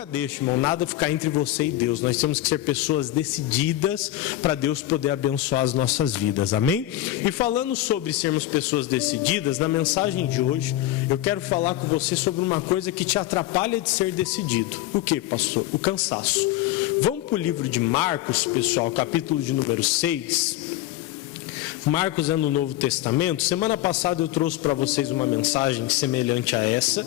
Nunca deixe, irmão, nada ficar entre você e Deus. Nós temos que ser pessoas decididas para Deus poder abençoar as nossas vidas, amém? E falando sobre sermos pessoas decididas, na mensagem de hoje, eu quero falar com você sobre uma coisa que te atrapalha de ser decidido. O que, pastor? O cansaço. Vamos para o livro de Marcos, pessoal, capítulo de número 6. Marcos é no Novo Testamento. Semana passada eu trouxe para vocês uma mensagem semelhante a essa,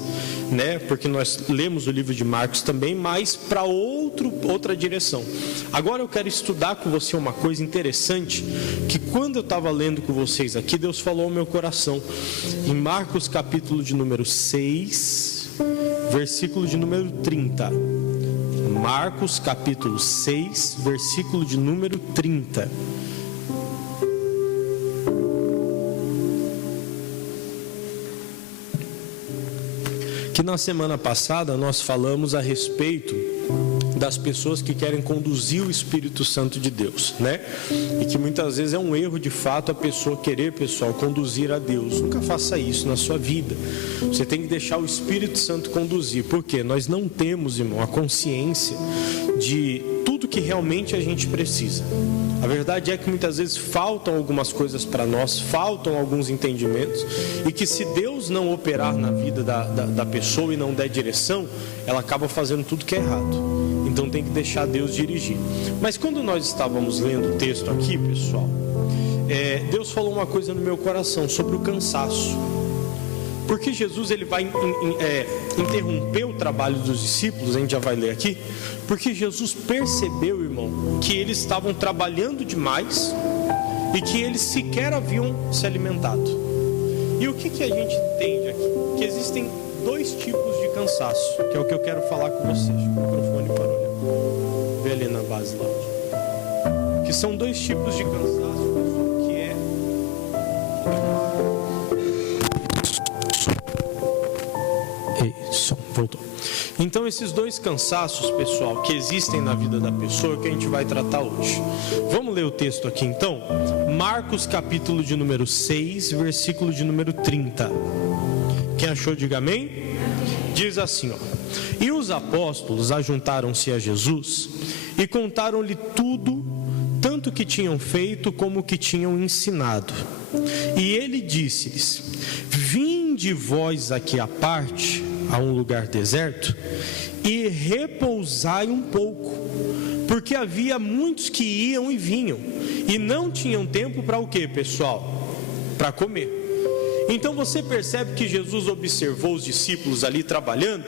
né? Porque nós lemos o livro de Marcos também, mas para outra direção. Agora eu quero estudar com você uma coisa interessante, que quando eu estava lendo com vocês aqui, Deus falou ao meu coração. Em Marcos capítulo de número 6, versículo de número 30. Marcos capítulo 6, versículo de número 30. Que na semana passada nós falamos a respeito das pessoas que querem conduzir o Espírito Santo de Deus, né? E que muitas vezes é um erro de fato a pessoa querer, pessoal, conduzir a Deus. Nunca faça isso na sua vida. Você tem que deixar o Espírito Santo conduzir. Por quê? Nós não temos, irmão, a consciência de tudo que realmente a gente precisa. A verdade é que muitas vezes faltam algumas coisas para nós, faltam alguns entendimentos, e que se Deus não operar na vida da pessoa e não der direção, ela acaba fazendo tudo que é errado. Então tem que deixar Deus dirigir. Mas quando nós estávamos lendo o texto aqui, pessoal, Deus falou uma coisa no meu coração sobre o cansaço. Porque Jesus ele vai interromper o trabalho dos discípulos, a gente já vai ler aqui, porque Jesus percebeu, irmão, que eles estavam trabalhando demais e que eles sequer haviam se alimentado. E o que a gente entende aqui? Que existem dois tipos de cansaço, que é o que eu quero falar com vocês. O microfone parou, né? Vê ali na base lá. Que são dois tipos de cansaço, pessoal, que é... Isso, voltou. Então esses dois cansaços, pessoal, que existem na vida da pessoa, que a gente vai tratar hoje. Vamos ler o texto aqui então? Marcos capítulo de número 6, versículo de número 30. Quem achou, diga amém. Diz assim, ó: E os apóstolos ajuntaram-se a Jesus e contaram-lhe tudo, tanto o que tinham feito como o que tinham ensinado. E ele disse-lhes: Vinde vós aqui à parte, a um lugar deserto, e repousai um pouco, porque havia muitos que iam e vinham, e não tinham tempo para o quê, pessoal? Para comer. Então você percebe que Jesus observou os discípulos ali trabalhando,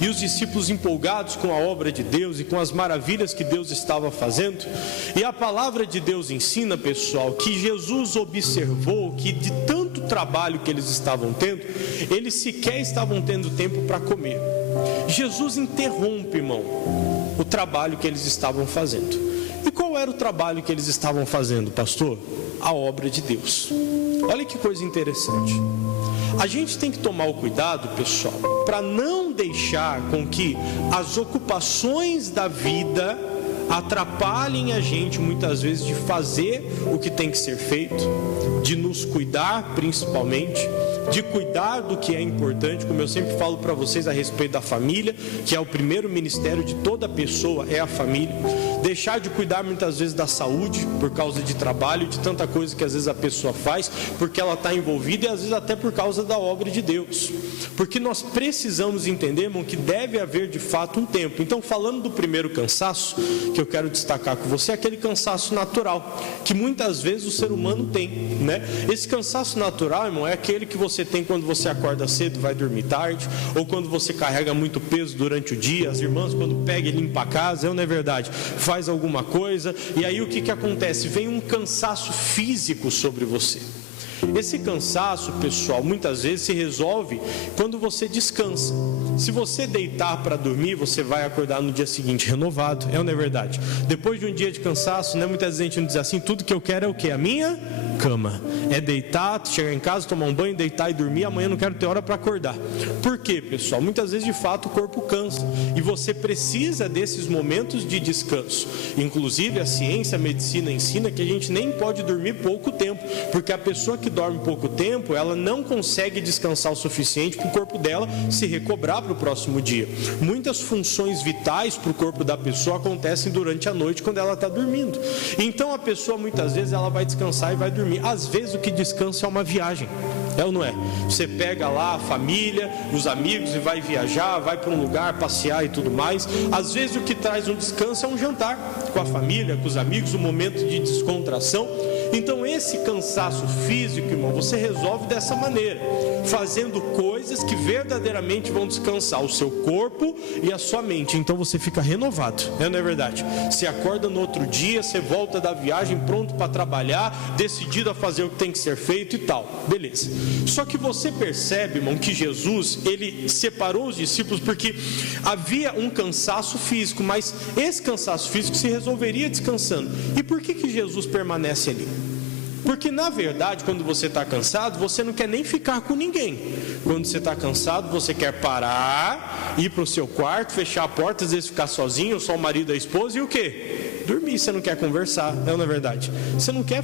e os discípulos empolgados com a obra de Deus e com as maravilhas que Deus estava fazendo. E a palavra de Deus ensina, pessoal, que Jesus observou que de tanto trabalho que eles estavam tendo, eles sequer estavam tendo tempo para comer. Jesus interrompe, irmão, o trabalho que eles estavam fazendo. E qual era o trabalho que eles estavam fazendo, pastor? A obra de Deus. Olha que coisa interessante. A gente tem que tomar o cuidado, pessoal, para não deixar com que as ocupações da vida atrapalhem a gente muitas vezes de fazer o que tem que ser feito, de nos cuidar principalmente, de cuidar do que é importante, como eu sempre falo para vocês a respeito da família, que é o primeiro ministério de toda pessoa, é a família. Deixar de cuidar muitas vezes da saúde, por causa de trabalho, de tanta coisa que às vezes a pessoa faz, porque ela está envolvida, e às vezes até por causa da obra de Deus. Porque nós precisamos entender, irmão, que deve haver de fato um tempo. Então, falando do primeiro cansaço, que eu quero destacar com você, é aquele cansaço natural, que muitas vezes o ser humano tem, né? Esse cansaço natural, irmão, é aquele que você tem quando você acorda cedo, vai dormir tarde, ou quando você carrega muito peso durante o dia. As irmãs, quando pegam e limpam a casa, não é verdade? Faz alguma coisa, e aí o que acontece? Vem um cansaço físico sobre você. Esse cansaço, pessoal, muitas vezes se resolve quando você descansa. Se você deitar para dormir, você vai acordar no dia seguinte renovado, é ou não é verdade? Depois de um dia de cansaço, né, muitas vezes a gente não diz assim: tudo que eu quero é o quê? A minha cama. É deitar, chegar em casa, tomar um banho, deitar e dormir. Amanhã não quero ter hora para acordar. Por quê, pessoal? Muitas vezes de fato o corpo cansa, e você precisa desses momentos de descanso. Inclusive a ciência, a medicina ensina que a gente nem pode dormir pouco tempo, porque a pessoa que que dorme pouco tempo, ela não consegue descansar o suficiente para o corpo dela se recobrar para o próximo dia. Muitas funções vitais para o corpo da pessoa acontecem durante a noite quando ela está dormindo. Então a pessoa muitas vezes ela vai descansar e vai dormir. Às vezes o que descansa é uma viagem, é ou não é? Você pega lá a família, os amigos e vai viajar, vai para um lugar, passear e tudo mais. Às vezes o que traz um descanso é um jantar com a família, com os amigos, um momento de descontração. Então esse cansaço físico, irmão, você resolve dessa maneira, fazendo coisas que verdadeiramente vão descansar o seu corpo e a sua mente. Então você fica renovado, não é verdade? Você acorda no outro dia, você volta da viagem pronto para trabalhar, decidido a fazer o que tem que ser feito e tal, beleza. Só que você percebe, irmão, que Jesus, ele separou os discípulos porque havia um cansaço físico, mas esse cansaço físico se resolveria descansando. E por que Jesus permanece ali? Porque na verdade, quando você está cansado, você não quer nem ficar com ninguém. Quando você está cansado, você quer parar, ir para o seu quarto, fechar a porta, às vezes ficar sozinho, só o marido e a esposa, e o quê? Dormir. Você não quer conversar, não é verdade? Você não quer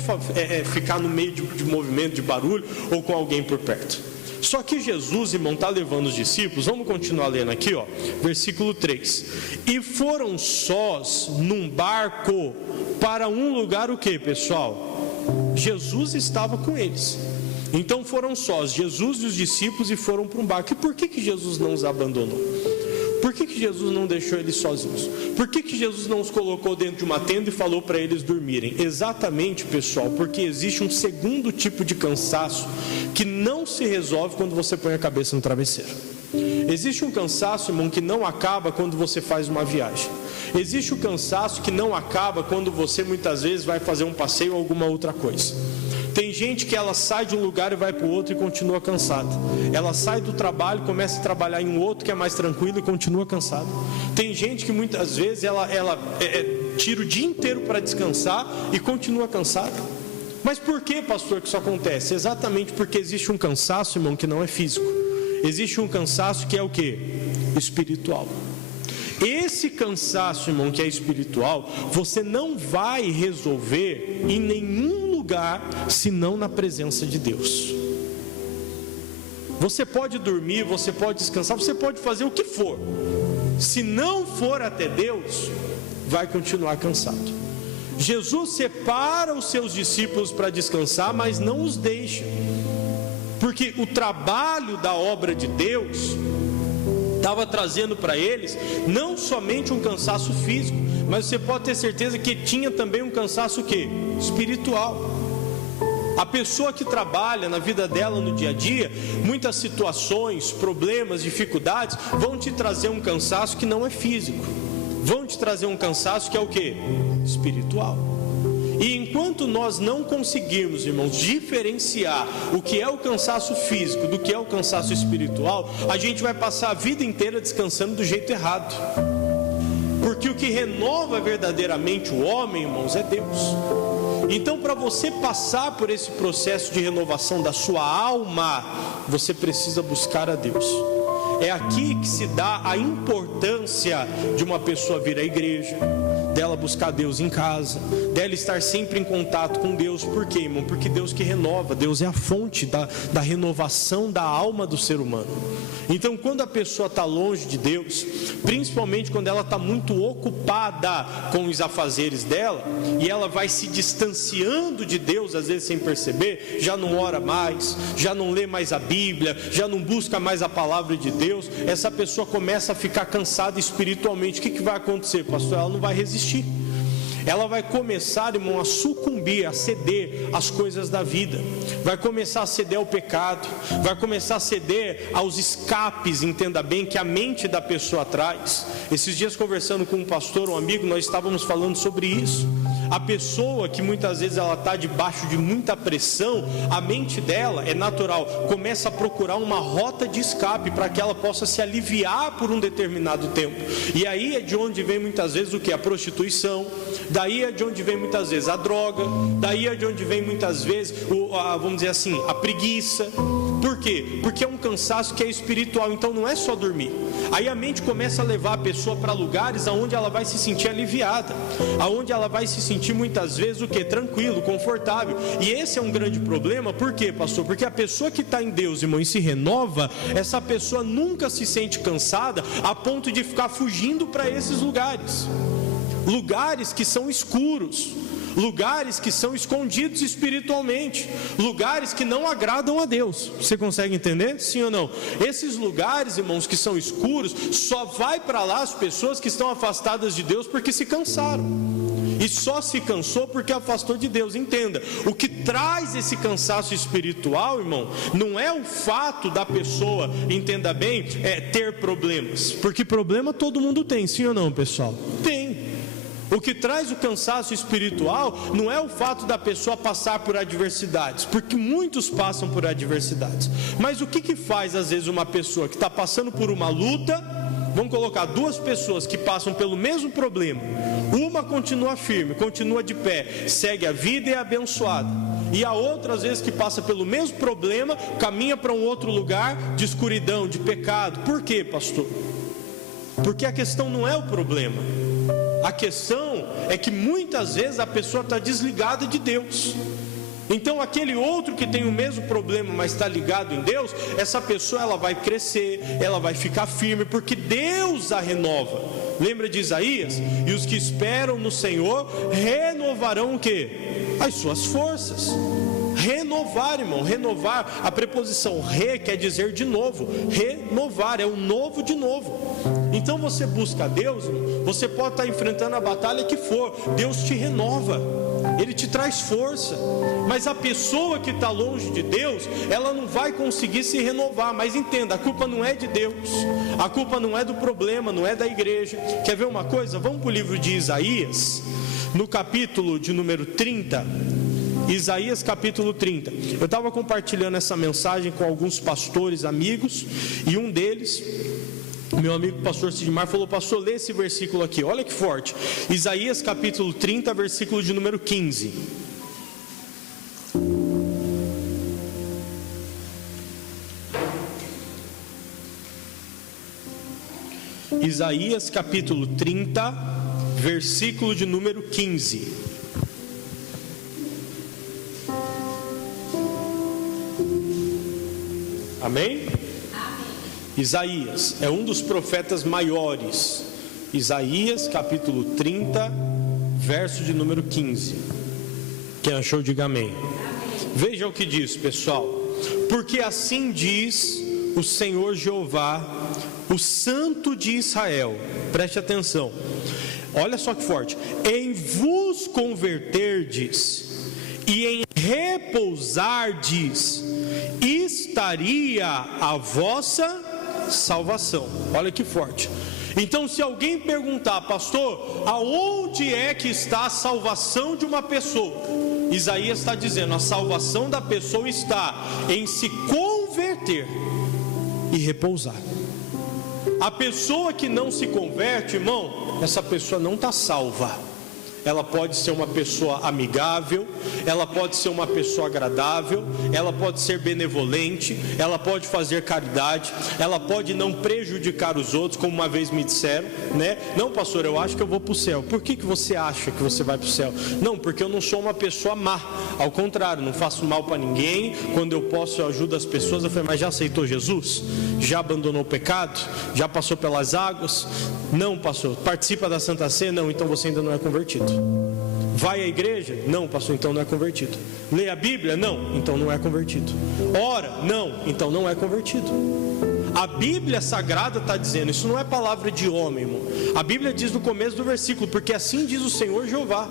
ficar no meio de movimento, de barulho, ou com alguém por perto. Só que Jesus, irmão, está levando os discípulos, vamos continuar lendo aqui, ó, versículo 3. E foram sós num barco para um lugar o quê, pessoal? Jesus estava com eles. Então foram sós, Jesus e os discípulos, e foram para um barco. E por que Jesus não os abandonou? Por que Jesus não deixou eles sozinhos? Por que Jesus não os colocou dentro de uma tenda e falou para eles dormirem? Exatamente, pessoal, porque existe um segundo tipo de cansaço que não se resolve quando você põe a cabeça no travesseiro. Existe um cansaço, irmão, que não acaba quando você faz uma viagem. Existe o cansaço que não acaba quando você muitas vezes vai fazer um passeio ou alguma outra coisa. Tem gente que ela sai de um lugar e vai para o outro e continua cansada. Ela sai do trabalho, começa a trabalhar em um outro que é mais tranquilo e continua cansada. Tem gente que muitas vezes ela tira o dia inteiro para descansar e continua cansada. Mas por que, pastor, que isso acontece? Exatamente porque existe um cansaço, irmão, que não é físico. Existe um cansaço que é o quê? Espiritual. Esse cansaço, irmão, que é espiritual, você não vai resolver em nenhum lugar senão na presença de Deus. Você pode dormir, você pode descansar, você pode fazer o que for. Se não for até Deus, vai continuar cansado. Jesus separa os seus discípulos para descansar, mas não os deixa. Porque o trabalho da obra de Deus estava trazendo para eles não somente um cansaço físico, mas você pode ter certeza que tinha também um cansaço o quê? Espiritual. A pessoa que trabalha na vida dela no dia a dia, muitas situações, problemas, dificuldades vão te trazer um cansaço que não é físico, vão te trazer um cansaço que é o quê? Espiritual. E enquanto nós não conseguirmos, irmãos, diferenciar o que é o cansaço físico do que é o cansaço espiritual, a gente vai passar a vida inteira descansando do jeito errado. Porque o que renova verdadeiramente o homem, irmãos, é Deus. Então, para você passar por esse processo de renovação da sua alma, você precisa buscar a Deus. É aqui que se dá a importância de uma pessoa vir à igreja, dela buscar Deus em casa, dela estar sempre em contato com Deus. Por quê, irmão? Porque Deus que renova, Deus é a fonte da renovação da alma do ser humano. Então, quando a pessoa está longe de Deus, principalmente quando ela está muito ocupada com os afazeres dela, e ela vai se distanciando de Deus, às vezes sem perceber, já não ora mais, já não lê mais a Bíblia, já não busca mais a palavra de Deus, essa pessoa começa a ficar cansada espiritualmente. O que vai acontecer, pastor? Ela não vai resistir. Ela vai começar, irmão, a sucumbir, a ceder às coisas da vida, vai começar a ceder ao pecado, vai começar a ceder aos escapes, entenda bem, que a mente da pessoa traz. Esses dias, conversando com um pastor, um amigo, nós estávamos falando sobre isso. A pessoa que muitas vezes ela está debaixo de muita pressão, a mente dela, é natural, começa a procurar uma rota de escape para que ela possa se aliviar por um determinado tempo. E aí é de onde vem muitas vezes o que? A prostituição. Daí é de onde vem muitas vezes a droga. Daí é de onde vem muitas vezes, vamos dizer assim, a preguiça. Por quê? Porque é um cansaço que é espiritual, então não é só dormir. Aí a mente começa a levar a pessoa para lugares onde ela vai se sentir aliviada, aonde ela vai se sentir muitas vezes o quê? Tranquilo, confortável. E esse é um grande problema. Por quê, pastor? Porque a pessoa que está em Deus, irmão, e se renova, essa pessoa nunca se sente cansada a ponto de ficar fugindo para esses lugares. Lugares que são escuros, lugares que são escondidos espiritualmente, lugares que não agradam a Deus. Você consegue entender? Sim ou não? Esses lugares, irmãos, que são escuros, só vai para lá as pessoas que estão afastadas de Deus porque se cansaram. E só se cansou porque afastou de Deus. Entenda, o que traz esse cansaço espiritual, irmão, não é o fato da pessoa, entenda bem, ter problemas. Porque problema todo mundo tem, sim ou não, pessoal? Tem. O que traz o cansaço espiritual não é o fato da pessoa passar por adversidades, porque muitos passam por adversidades. Mas o que faz às vezes uma pessoa que está passando por uma luta? Vamos colocar duas pessoas que passam pelo mesmo problema. Uma continua firme, continua de pé, segue a vida e é abençoada. E a outra, às vezes, que passa pelo mesmo problema, caminha para um outro lugar de escuridão, de pecado. Por quê, pastor? Porque a questão não é o problema. A questão é que muitas vezes a pessoa está desligada de Deus. Então aquele outro que tem o mesmo problema, mas está ligado em Deus, essa pessoa ela vai crescer, ela vai ficar firme, porque Deus a renova. Lembra de Isaías? E os que esperam no Senhor renovarão o quê? As suas forças. Renovar, irmão, renovar, a preposição re quer dizer de novo, renovar, é um novo de novo. Então você busca Deus, irmão, você pode estar enfrentando a batalha que for, Deus te renova, Ele te traz força. Mas a pessoa que está longe de Deus, ela não vai conseguir se renovar. Mas entenda, a culpa não é de Deus, a culpa não é do problema, não é da igreja. Quer ver uma coisa? Vamos para o livro de Isaías, no capítulo de número 30. Isaías capítulo 30. Eu estava compartilhando essa mensagem com alguns pastores amigos, e um deles, meu amigo pastor Sidmar, falou: pastor, lê esse versículo aqui, olha que forte. Isaías capítulo 30, versículo de número 15. Isaías capítulo 30, versículo de número 15. Amém? Isaías é um dos profetas maiores. Isaías capítulo 30, verso de número 15. Quem achou, diga amém. Veja o que diz, pessoal: porque assim diz o Senhor Jeová, o Santo de Israel. Preste atenção, olha só que forte: em vos converterdes e em repousardes, estaria a vossa salvação. Olha que forte. Então, se alguém perguntar: pastor, aonde é que está a salvação de uma pessoa? Isaías está dizendo: a salvação da pessoa está em se converter e repousar. A pessoa que não se converte, irmão, essa pessoa não está salva. Ela pode ser uma pessoa amigável, ela pode ser uma pessoa agradável, ela pode ser benevolente, ela pode fazer caridade, ela pode não prejudicar os outros, como uma vez me disseram, né? Não, pastor, eu acho que eu vou para o céu. Por que você acha que você vai para o céu? Não, porque eu não sou uma pessoa má. Ao contrário, não faço mal para ninguém. Quando eu posso, eu ajudo as pessoas. Eu falei: mas já aceitou Jesus? Já abandonou o pecado? Já passou pelas águas? Não, pastor. Participa da Santa Ceia? Não, então você ainda não é convertido. Vai à igreja? Não, pastor, então não é convertido. Lê a Bíblia? Não, então não é convertido. Ora? Não, então não é convertido. A Bíblia Sagrada está dizendo, isso não é palavra de homem, irmão. A Bíblia diz no começo do versículo: porque assim diz o Senhor Jeová.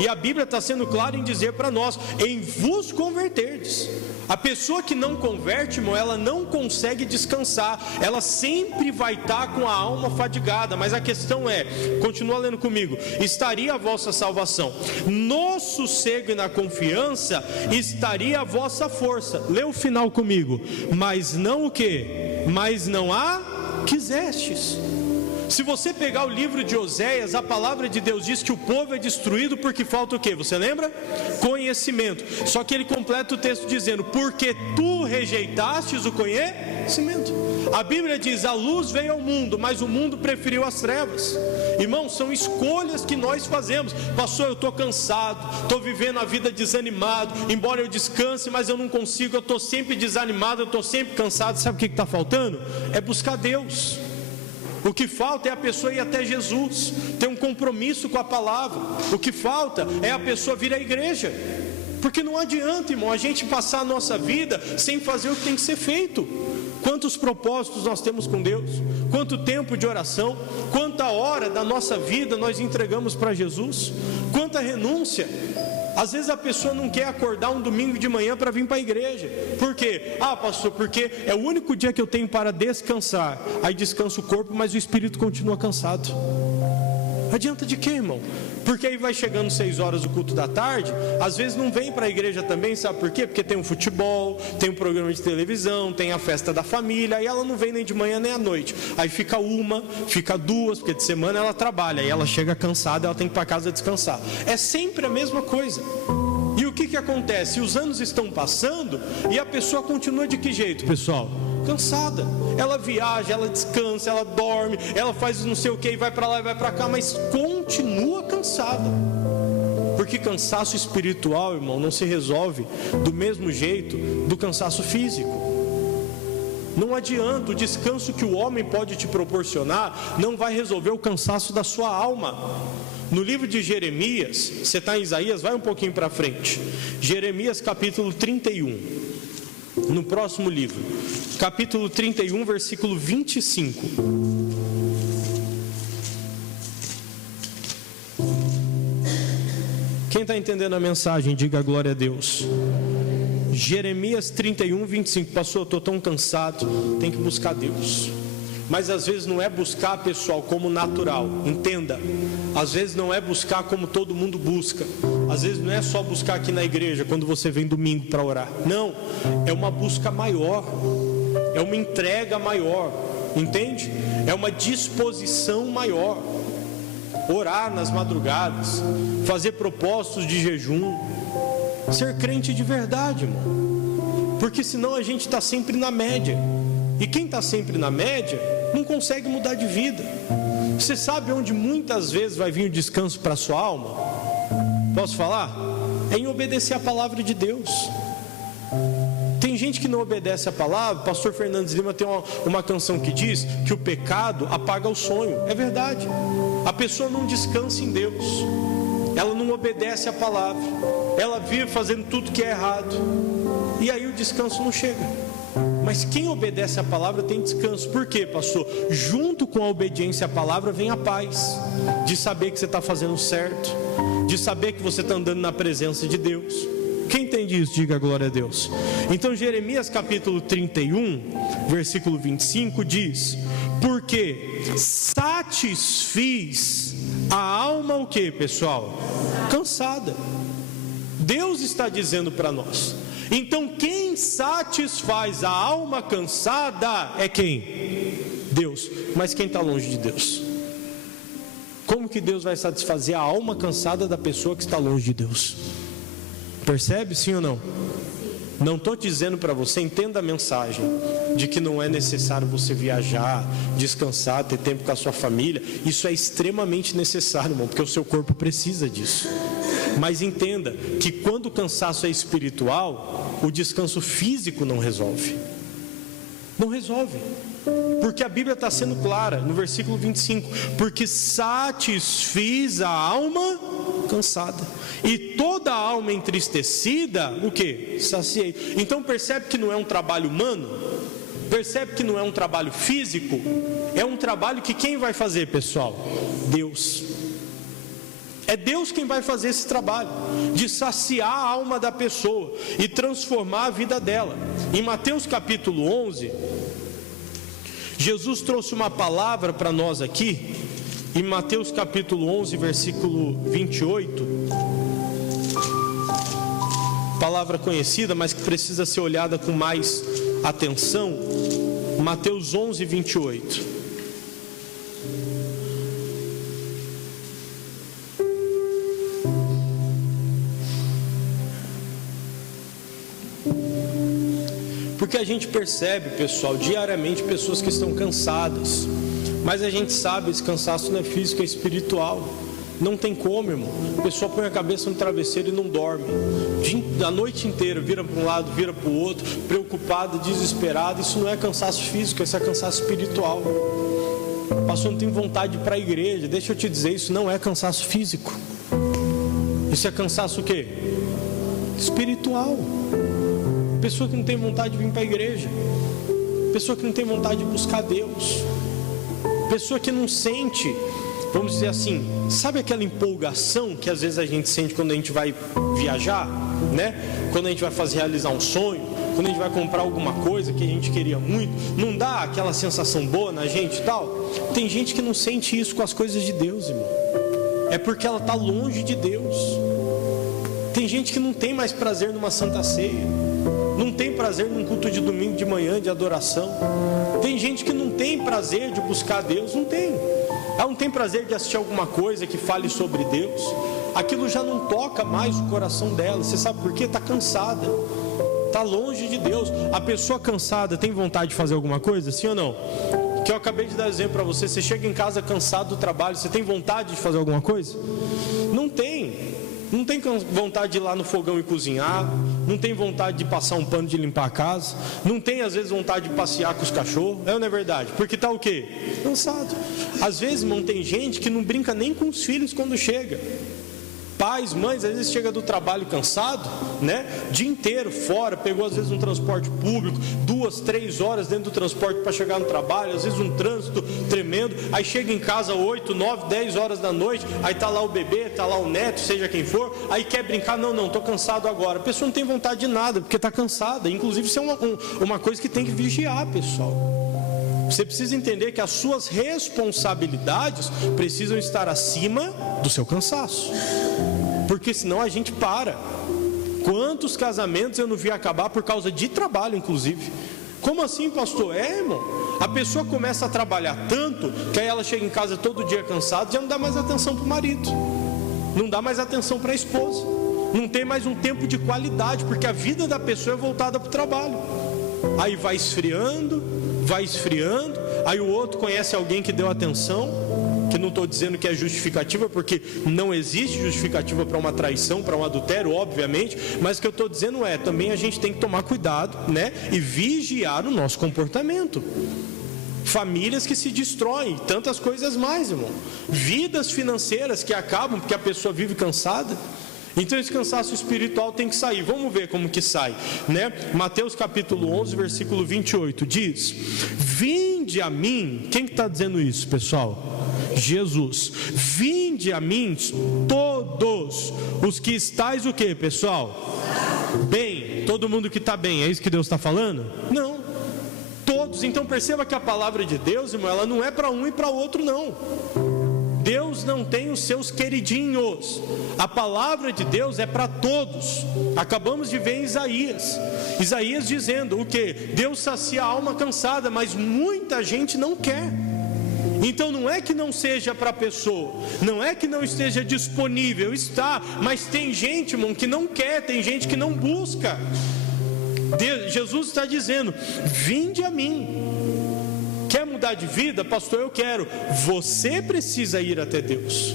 E a Bíblia está sendo clara em dizer para nós: em vos converterdes. A pessoa que não converte, irmão, ela não consegue descansar, ela sempre vai estar com a alma fadigada. Mas a questão é, continua lendo comigo: estaria a vossa salvação, no sossego e na confiança estaria a vossa força. Lê o final comigo: mas não o que? Mas não a quisestes. Se você pegar o livro de Oséias, a palavra de Deus diz que o povo é destruído porque falta o quê? Você lembra? Conhecimento. Só que ele completa o texto dizendo: porque tu rejeitastes o conhecimento. A Bíblia diz: a luz veio ao mundo, mas o mundo preferiu as trevas. Irmãos, são escolhas que nós fazemos. Pastor, eu estou cansado, estou vivendo a vida desanimado, embora eu descanse, mas eu não consigo, eu estou sempre desanimado, eu estou sempre cansado. Sabe o que está faltando? É buscar Deus. O que falta é a pessoa ir até Jesus, ter um compromisso com a palavra. O que falta é a pessoa vir à igreja. Porque não adianta, irmão, a gente passar a nossa vida sem fazer o que tem que ser feito. Quantos propósitos nós temos com Deus? Quanto tempo de oração? Quanta hora da nossa vida nós entregamos para Jesus? Quanta renúncia? Às vezes a pessoa não quer acordar um domingo de manhã para vir para a igreja. Por quê? Ah, pastor, porque é o único dia que eu tenho para descansar. Aí descansa o corpo, mas o espírito continua cansado. Adianta de quê, irmão? Porque aí vai chegando 6 horas do culto da tarde, às vezes não vem para a igreja também, sabe por quê? Porque tem um futebol, tem um programa de televisão, tem a festa da família, aí ela não vem nem de manhã nem à noite. Aí fica uma, fica duas, porque de semana ela trabalha, aí ela chega cansada, ela tem que ir para casa descansar. É sempre a mesma coisa. E o que acontece? Os anos estão passando e a pessoa continua de que jeito, pessoal? Cansada. Ela viaja, ela descansa, ela dorme, ela faz não sei o que, vai para lá e vai para cá, mas continua cansada. Porque cansaço espiritual, irmão, não se resolve do mesmo jeito do cansaço físico. Não adianta, o descanso que o homem pode te proporcionar não vai resolver o cansaço da sua alma. No livro de Jeremias, você está em Isaías, vai um pouquinho para frente. Jeremias capítulo 31. No próximo livro, capítulo 31, versículo 25. Quem está entendendo a mensagem, diga glória a Deus. Jeremias 31, 25. Pastor, eu estou tão cansado, tem que buscar Deus. Mas às vezes não é buscar, pessoal, como natural. Entenda, às vezes não é buscar como todo mundo busca. Às vezes não é só buscar aqui na igreja, quando você vem domingo para orar. Não, é uma busca maior, é uma entrega maior, entende? É uma disposição maior. Orar nas madrugadas, fazer propósitos de jejum, ser crente de verdade, irmão. Porque senão a gente está sempre na média. E quem está sempre na média não consegue mudar de vida. Você sabe onde muitas vezes vai vir o descanso para a sua alma? Posso falar? É em obedecer a palavra de Deus. Tem gente que não obedece a palavra. Pastor Fernandes Lima tem uma canção que diz que o pecado apaga o sonho. É verdade. A pessoa não descansa em Deus, ela não obedece a palavra, ela vive fazendo tudo que é errado, e aí o descanso não chega. Mas quem obedece a palavra tem descanso. Por quê, pastor? Junto com a obediência à palavra vem a paz, de saber que você está fazendo certo, de saber que você está andando na presença de Deus. Quem entende isso, diga glória a Deus. Então Jeremias capítulo 31, versículo 25 diz: porque satisfiz a alma o que, pessoal? Cansada. Deus está dizendo para nós. Então quem satisfaz a alma cansada é quem? Deus. Mas quem está longe de Deus? Como que Deus vai satisfazer a alma cansada da pessoa que está longe de Deus? Percebe, sim ou não? Não estou dizendo para você, entenda a mensagem de que não é necessário você viajar, descansar, ter tempo com a sua família. Isso é extremamente necessário, irmão, porque o seu corpo precisa disso. Mas entenda que quando o cansaço é espiritual, o descanso físico não resolve. Não resolve. Porque a Bíblia está sendo clara no versículo 25: porque satisfiz a alma cansada, e toda a alma entristecida, o que? Saciei. Então percebe que não é um trabalho humano? Percebe que não é um trabalho físico? É um trabalho que quem vai fazer, pessoal? Deus. É Deus quem vai fazer esse trabalho, de saciar a alma da pessoa e transformar a vida dela. Em Mateus capítulo 11, Jesus trouxe uma palavra para nós aqui, em Mateus capítulo 11, versículo 28, palavra conhecida, mas que precisa ser olhada com mais atenção. Mateus 11, 28. Porque a gente percebe, pessoal, diariamente pessoas que estão cansadas, mas a gente sabe, esse cansaço não é físico, é espiritual. Não tem como, irmão. A pessoa põe a cabeça no travesseiro e não dorme. A noite inteira, vira para um lado, vira para o outro, preocupada, desesperada. Isso não é cansaço físico, isso é cansaço espiritual. O pastor não tem vontade de ir para a igreja. Deixa eu te dizer, isso não é cansaço físico. Isso é cansaço o quê? Espiritual. Pessoa que não tem vontade de vir para a igreja. Pessoa que não tem vontade de buscar Deus. Pessoa que não sente, vamos dizer assim, sabe aquela empolgação que às vezes a gente sente quando a gente vai viajar, né? Quando a gente vai realizar um sonho, quando a gente vai comprar alguma coisa que a gente queria muito, não dá aquela sensação boa na gente e tal? Tem gente que não sente isso com as coisas de Deus, irmão. É porque ela está longe de Deus. Tem gente que não tem mais prazer numa santa ceia, não tem prazer num culto de domingo de manhã de adoração. Tem gente que não tem prazer de buscar Deus, não tem. Ela não tem prazer de assistir alguma coisa que fale sobre Deus. Aquilo já não toca mais o coração dela. Você sabe por quê? Está cansada, está longe de Deus. A pessoa cansada tem vontade de fazer alguma coisa? Sim ou não? Que eu acabei de dar exemplo para você. Você chega em casa cansado do trabalho, você tem vontade de fazer alguma coisa? Não tem. Não tem vontade de ir lá no fogão e cozinhar. Não tem vontade de passar um pano, de limpar a casa. Não tem às vezes vontade de passear com os cachorros. É ou não é verdade? Porque está o quê? Cansado. Às vezes, irmão, tem gente que não brinca nem com os filhos quando chega. Pais, mães, às vezes chega do trabalho cansado, né? Dia inteiro fora, pegou às vezes um transporte público, 2, 3 horas dentro do transporte para chegar no trabalho, às vezes um trânsito tremendo, aí chega em casa 8, 9, 10 horas da noite, aí tá lá o bebê, tá lá o neto, seja quem for, aí quer brincar, não, tô cansado agora. A pessoa não tem vontade de nada, porque tá cansada. Inclusive isso é uma coisa que tem que vigiar, pessoal. Você precisa entender que as suas responsabilidades precisam estar acima do seu cansaço, porque senão a gente para. Quantos casamentos eu não vi acabar por causa de trabalho, inclusive? Como assim, pastor? Irmão, a pessoa começa a trabalhar tanto que aí ela chega em casa todo dia cansada, já não dá mais atenção para o marido, não dá mais atenção para a esposa, não tem mais um tempo de qualidade, porque a vida da pessoa é voltada para o trabalho. Aí vai esfriando, aí o outro conhece alguém que deu atenção, que não estou dizendo que é justificativa, porque não existe justificativa para uma traição, para um adultério, obviamente, mas o que eu estou dizendo é, também a gente tem que tomar cuidado, né, e vigiar o nosso comportamento. Famílias que se destroem, tantas coisas mais, irmão. Vidas financeiras que acabam porque a pessoa vive cansada. Então esse cansaço espiritual tem que sair. Vamos ver como que sai, né? Mateus capítulo 11, versículo 28 diz: vinde a mim. Quem que está dizendo isso, pessoal? Jesus. Vinde a mim todos os que estáis o que, pessoal? Bem. Todo mundo que está bem, é isso que Deus está falando? Não, todos. Então perceba que a palavra de Deus, irmão, ela não é para um e para outro, não. Deus não tem os seus queridinhos. A palavra de Deus é para todos. Acabamos de ver em Isaías dizendo o que? Deus sacia a alma cansada, mas muita gente não quer. Então não é que não seja para a pessoa, não é que não esteja disponível, está, mas tem gente, irmão, que não quer, tem gente que não busca. Jesus está dizendo: vinde a mim. Quer mudar de vida? Pastor, eu quero. Você precisa ir até Deus.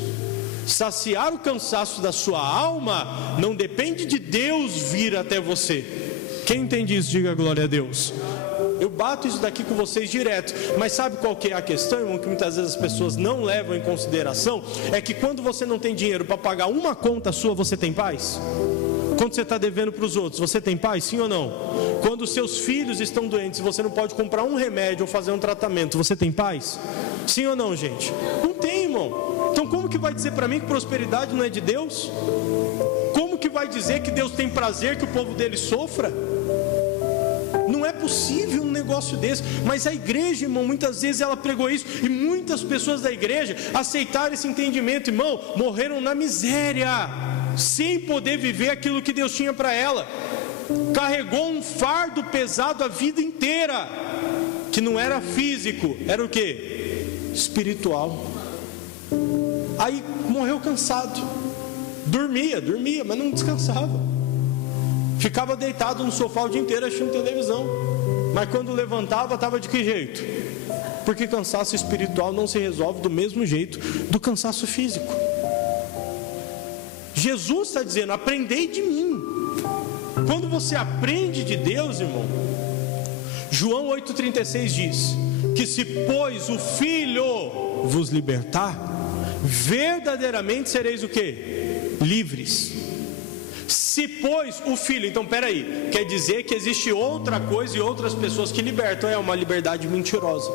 Saciar o cansaço da sua alma não depende de Deus vir até você. Quem entende isso, diga glória a Deus. Eu bato isso daqui com vocês direto. Mas sabe qual que é a questão, irmão, que muitas vezes as pessoas não levam em consideração? É que quando você não tem dinheiro para pagar uma conta sua, você tem paz? Quando você está devendo para os outros, você tem paz, sim ou não? Quando os seus filhos estão doentes e você não pode comprar um remédio ou fazer um tratamento, você tem paz? Sim ou não, gente? Não tem, irmão. Então como que vai dizer para mim que prosperidade não é de Deus? Como que vai dizer que Deus tem prazer que o povo dele sofra? Não é possível um negócio desse. Mas a igreja, irmão, muitas vezes ela pregou isso, e muitas pessoas da igreja aceitaram esse entendimento, irmão, morreram na miséria, sem poder viver aquilo que Deus tinha para ela. Carregou um fardo pesado a vida inteira, que não era físico, era o que? Espiritual. Aí morreu cansado, dormia, mas não descansava, ficava deitado no sofá o dia inteiro assistindo televisão. Mas quando levantava, estava de que jeito? Porque cansaço espiritual não se resolve do mesmo jeito do cansaço físico. Jesus está dizendo: aprendei de mim. Quando você aprende de Deus, irmão, João 8,36 diz que se pois o Filho vos libertar, verdadeiramente sereis o quê? Livres. Se pois o Filho, então peraí, quer dizer que existe outra coisa e outras pessoas que libertam, é uma liberdade mentirosa.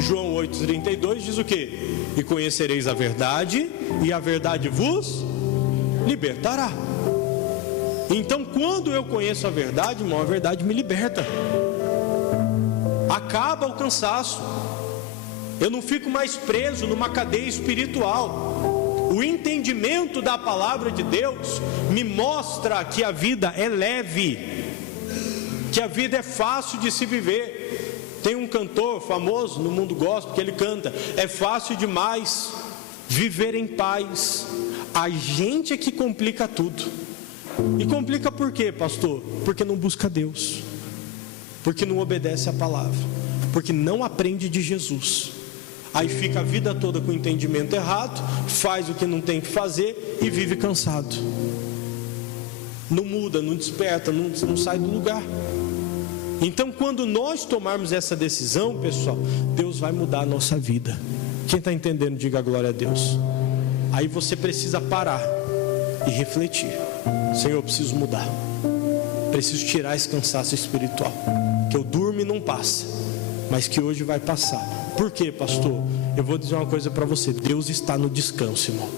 João 8,32 diz o quê? E conhecereis a verdade, e a verdade vos libertará. Então quando eu conheço a verdade, irmão, a verdade me liberta. Acaba o cansaço. Eu não fico mais preso numa cadeia espiritual. O entendimento da palavra de Deus me mostra que a vida é leve, que a vida é fácil de se viver. Tem um cantor famoso no mundo gospel que ele canta: é fácil demais viver em paz. A gente é que complica tudo. E complica por quê, pastor? Porque não busca Deus, porque não obedece a palavra, porque não aprende de Jesus. Aí fica a vida toda com o entendimento errado, faz o que não tem que fazer e vive cansado. Não muda, não desperta, não sai do lugar. Então quando nós tomarmos essa decisão, pessoal, Deus vai mudar a nossa vida. Quem está entendendo, diga glória a Deus. Aí você precisa parar e refletir: Senhor, eu preciso mudar, preciso tirar esse cansaço espiritual, que eu durmo e não passa, mas que hoje vai passar. Por quê, pastor? Eu vou dizer uma coisa para você: Deus está no descanso, irmão.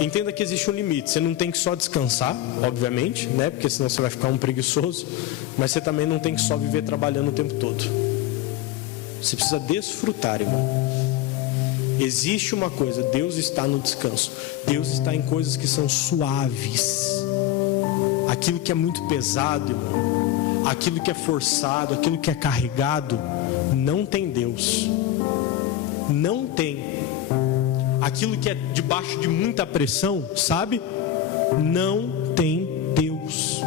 Entenda que existe um limite. Você não tem que só descansar, obviamente, né? Porque senão você vai ficar um preguiçoso. Mas você também não tem que só viver trabalhando o tempo todo. Você precisa desfrutar, irmão. Existe uma coisa: Deus está no descanso. Deus está em coisas que são suaves. Aquilo que é muito pesado, irmão, aquilo que é forçado, aquilo que é carregado, não tem Deus. Não tem. Aquilo que é debaixo de muita pressão, sabe? Não tem Deus.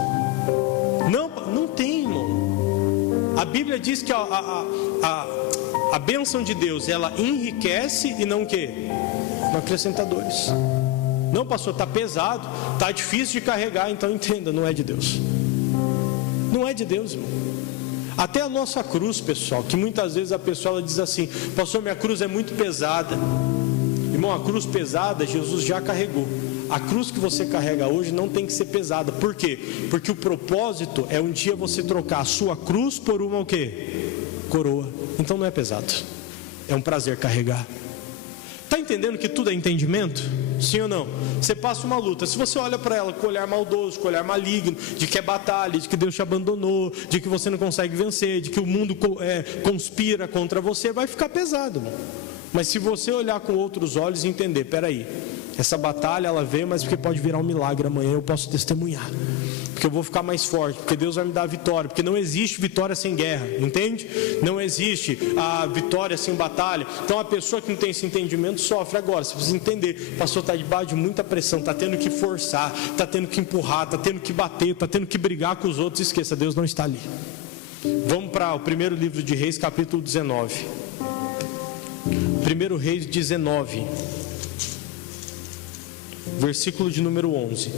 Não tem, irmão. A Bíblia diz que a bênção de Deus, ela enriquece e não o quê? Não acrescenta dores. Não, pastor, está pesado, está difícil de carregar. Então entenda, não é de Deus. Não é de Deus, irmão. Até a nossa cruz, pessoal, que muitas vezes a pessoa ela diz assim: pastor, minha cruz é muito pesada. Irmão, a cruz pesada Jesus já carregou. A cruz que você carrega hoje não tem que ser pesada. Por quê? Porque o propósito é um dia você trocar a sua cruz por uma o quê? Coroa. Então não é pesado. É um prazer carregar. Está entendendo que tudo é entendimento? Sim ou não? Você passa uma luta, se você olha para ela com olhar maldoso, com olhar maligno, de que é batalha, de que Deus te abandonou, de que você não consegue vencer, de que o mundo conspira contra você, vai ficar pesado, irmão. Mas se você olhar com outros olhos e entender: peraí, essa batalha ela veio, mas porque pode virar um milagre amanhã, eu posso testemunhar, porque eu vou ficar mais forte, porque Deus vai me dar a vitória, porque não existe vitória sem guerra, entende? Não existe a vitória sem batalha. Então a pessoa que não tem esse entendimento sofre. Agora, você precisa entender: o pastor está debaixo de muita pressão, está tendo que forçar, está tendo que empurrar, está tendo que bater, está tendo que brigar com os outros. Esqueça, Deus não está ali. Vamos para o primeiro livro de Reis, capítulo 19. 1 Reis 19, versículo de número 11.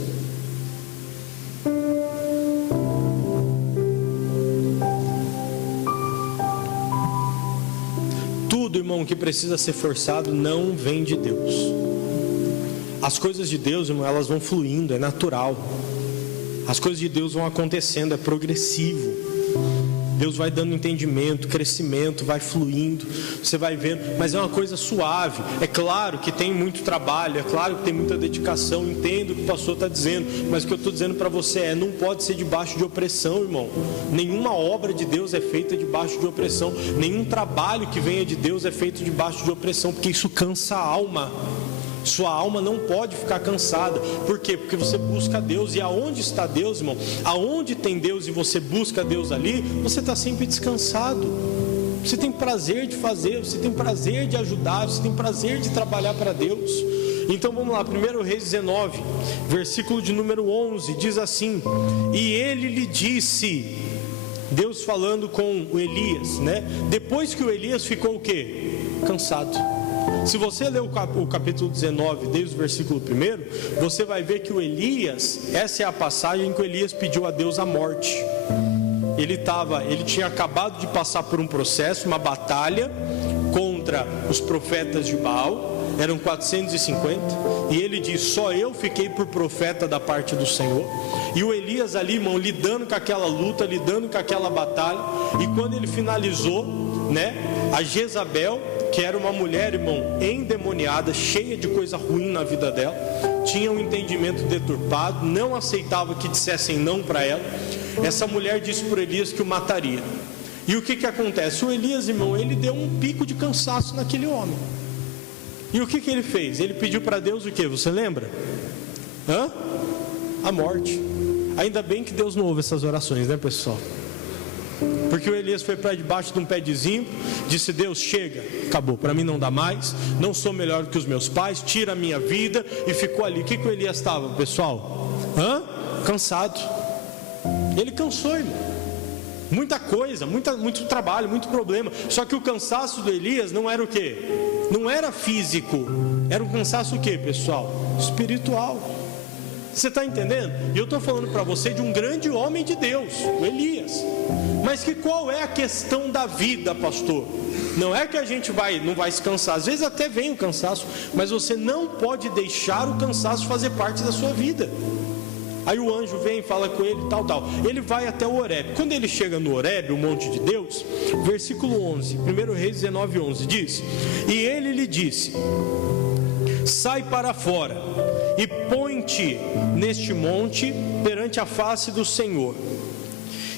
Tudo, irmão, que precisa ser forçado não vem de Deus. As coisas de Deus, irmão, elas vão fluindo, é natural. As coisas de Deus vão acontecendo, é progressivo. Deus vai dando entendimento, crescimento, vai fluindo, você vai vendo, mas é uma coisa suave. É claro que tem muito trabalho, é claro que tem muita dedicação, entendo o que o pastor está dizendo, mas o que eu estou dizendo para você é: não pode ser debaixo de opressão, irmão. Nenhuma obra de Deus é feita debaixo de opressão, nenhum trabalho que venha de Deus é feito debaixo de opressão, porque isso cansa a alma. Sua alma não pode ficar cansada. Por quê? Porque você busca Deus. E aonde está Deus, irmão? Aonde tem Deus e você busca Deus ali, você está sempre descansado. Você tem prazer de fazer, você tem prazer de ajudar, você tem prazer de trabalhar para Deus. Então vamos lá, 1 Reis 19, versículo de número 11, diz assim: e ele lhe disse, Deus falando com o Elias, né? Depois que o Elias ficou o quê? Cansado. Se você ler o capítulo 19, desde o versículo 1, você vai ver que o Elias, essa é a passagem em que o Elias pediu a Deus a morte. Ele tinha acabado de passar por um processo, uma batalha contra os profetas de Baal, eram 450, e ele diz: só eu fiquei por profeta da parte do Senhor. E o Elias ali, irmão, lidando com aquela luta, lidando com aquela batalha, e quando ele finalizou, né, a Jezabel, que era uma mulher, irmão, endemoniada, cheia de coisa ruim na vida dela, tinha um entendimento deturpado, não aceitava que dissessem não para ela. Essa mulher disse para Elias que o mataria. E o que acontece? O Elias, irmão, ele deu um pico de cansaço naquele homem. E o que ele fez? Ele pediu para Deus o que? Você lembra? A morte. Ainda bem que Deus não ouve essas orações, né, pessoal? Porque o Elias foi para debaixo de um pé de zinco, disse: Deus, chega, acabou, para mim não dá mais, não sou melhor do que os meus pais, tira a minha vida. E ficou ali. O que o Elias estava, pessoal? Cansado. Ele cansou, irmão. Muita coisa, muito trabalho, muito problema. Só que o cansaço do Elias não era o quê? Não era físico. Era um cansaço o quê, pessoal? Espiritual. Você está entendendo? E eu estou falando para você de um grande homem de Deus, o Elias. Mas qual é a questão da vida, pastor? Não é que a gente não vai se cansar. Às vezes até vem o cansaço, mas você não pode deixar o cansaço fazer parte da sua vida. Aí o anjo vem e fala com ele, tal. Ele vai até o Horebe. Quando ele chega no Horebe, o monte de Deus, versículo 11, 1 Reis 19, 11, diz: e ele lhe disse: sai para fora e põe-te neste monte perante a face do Senhor.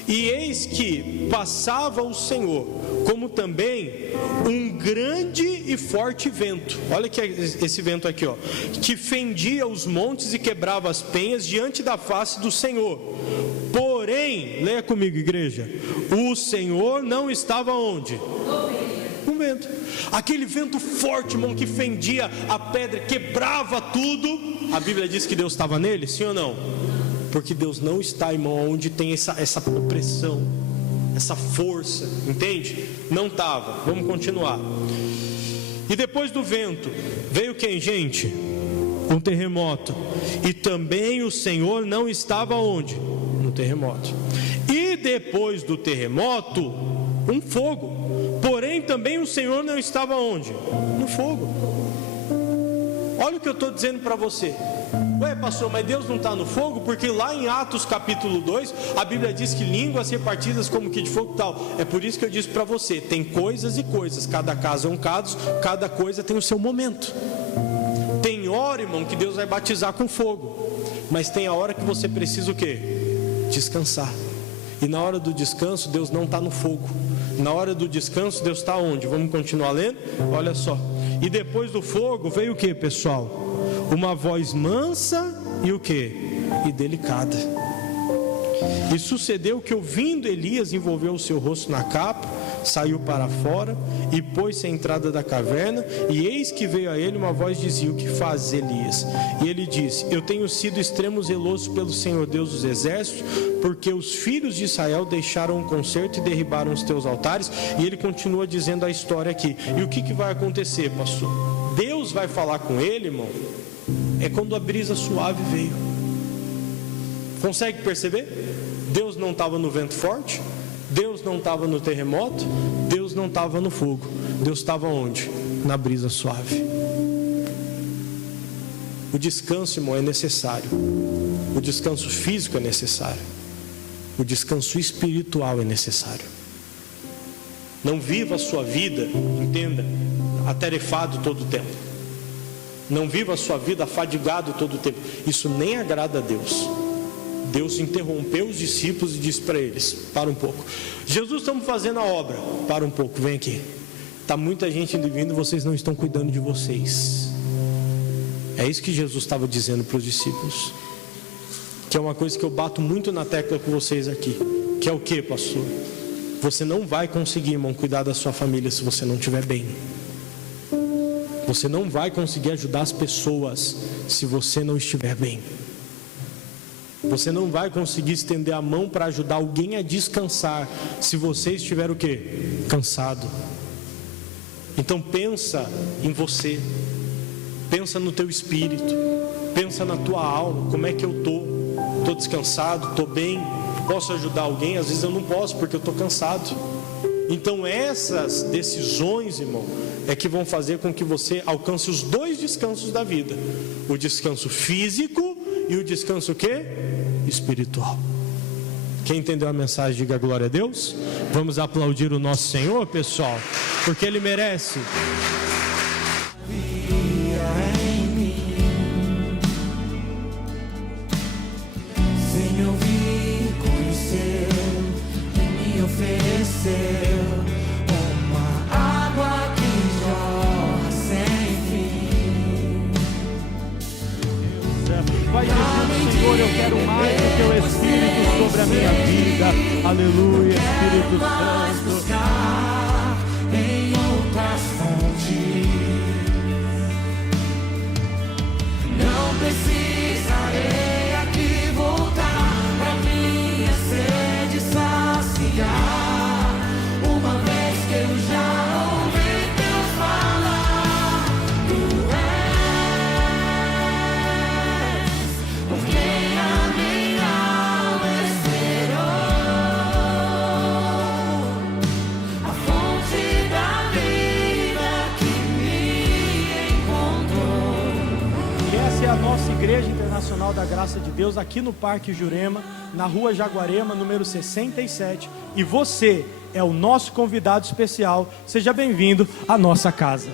E eis que passava o Senhor, como também um grande e forte vento. Olha que esse vento aqui, ó, que fendia os montes e quebrava as penhas diante da face do Senhor. Porém, leia comigo, igreja, o Senhor não estava onde? No vento. Aquele vento forte, irmão, que fendia a pedra, quebrava tudo. A Bíblia diz que Deus estava nele, sim ou não? Porque Deus não está, irmão, onde tem essa opressão, essa força, entende? Não estava. Vamos continuar. E depois do vento veio quem, gente? Um terremoto. E também o Senhor não estava onde? No terremoto. E depois do terremoto, um fogo. Porém também o Senhor não estava onde? No fogo. Olha o que eu estou dizendo para você. Ué, pastor, mas Deus não está no fogo? Porque lá em Atos capítulo 2, a Bíblia diz que línguas repartidas como que de fogo e tal. É por isso que eu disse para você, tem coisas e coisas. Cada caso é um caso, cada coisa tem o seu momento. Tem hora, irmão, que Deus vai batizar com fogo. Mas tem a hora que você precisa o quê? Descansar. E na hora do descanso, Deus não está no fogo. Na hora do descanso, Deus está onde? Vamos continuar lendo? Olha só. E depois do fogo veio o que, pessoal? Uma voz mansa e o que? E delicada. E sucedeu que, ouvindo Elias, envolveu o seu rosto na capa, saiu para fora e pôs-se à entrada da caverna. E eis que veio a ele uma voz que dizia: o que fazes, Elias? E ele disse: eu tenho sido extremo zeloso pelo Senhor Deus dos exércitos, porque os filhos de Israel deixaram o concerto e derribaram os teus altares. E ele continua dizendo a história aqui. E o que vai acontecer, pastor? Deus vai falar com ele, irmão, é quando a brisa suave veio. Consegue perceber? Deus não estava no vento forte, Deus não estava no terremoto, Deus não estava no fogo. Deus estava onde? Na brisa suave. O descanso, irmão, é necessário. O descanso físico é necessário. O descanso espiritual é necessário. Não viva a sua vida, entenda, atarefado todo o tempo. Não viva a sua vida afadigado todo o tempo. Isso nem agrada a Deus. Deus interrompeu os discípulos e disse para eles: para um pouco. Jesus, estamos fazendo a obra. Para um pouco, vem aqui. Está muita gente indo e vindo, vocês não estão cuidando de vocês. É isso que Jesus estava dizendo para os discípulos. Que é uma coisa que eu bato muito na tecla com vocês aqui. Que é o que, pastor? Você não vai conseguir, irmão, cuidar da sua família se você não estiver bem. Você não vai conseguir ajudar as pessoas se você não estiver bem. Você não vai conseguir estender a mão para ajudar alguém a descansar se você estiver o quê? Cansado. Então pensa em você. Pensa no teu espírito. Pensa na tua alma. Como é que eu estou? Estou descansado? Estou bem? Posso ajudar alguém? Às vezes eu não posso porque eu estou cansado. Então essas decisões, irmão, é que vão fazer com que você alcance os dois descansos da vida: o descanso físico e o descanso o quê? Espiritual. Quem entendeu a mensagem, diga glória a Deus. Vamos aplaudir o nosso Senhor, pessoal, porque Ele merece. Sem ouvir, conheceu e me ofereceu uma água que jorra sem fim. Pai Jesus, Senhor, eu quero mais do Teu Espírito sobre a minha vida. Aleluia, Espírito Santo. Buscar em outras fontes. Não precisarei aqui voltar pra minha sede saciar, uma vez que eu já ouvi Deus falar. Tu és por quem a minha alma esperou, a fonte da vida que me encontrou. E essa é a nossa Igreja Internacional da Graça de Deus, aqui no Parque Jurema, na Rua Jaguarema, número 67. E você é o nosso convidado especial. Seja bem-vindo à nossa casa.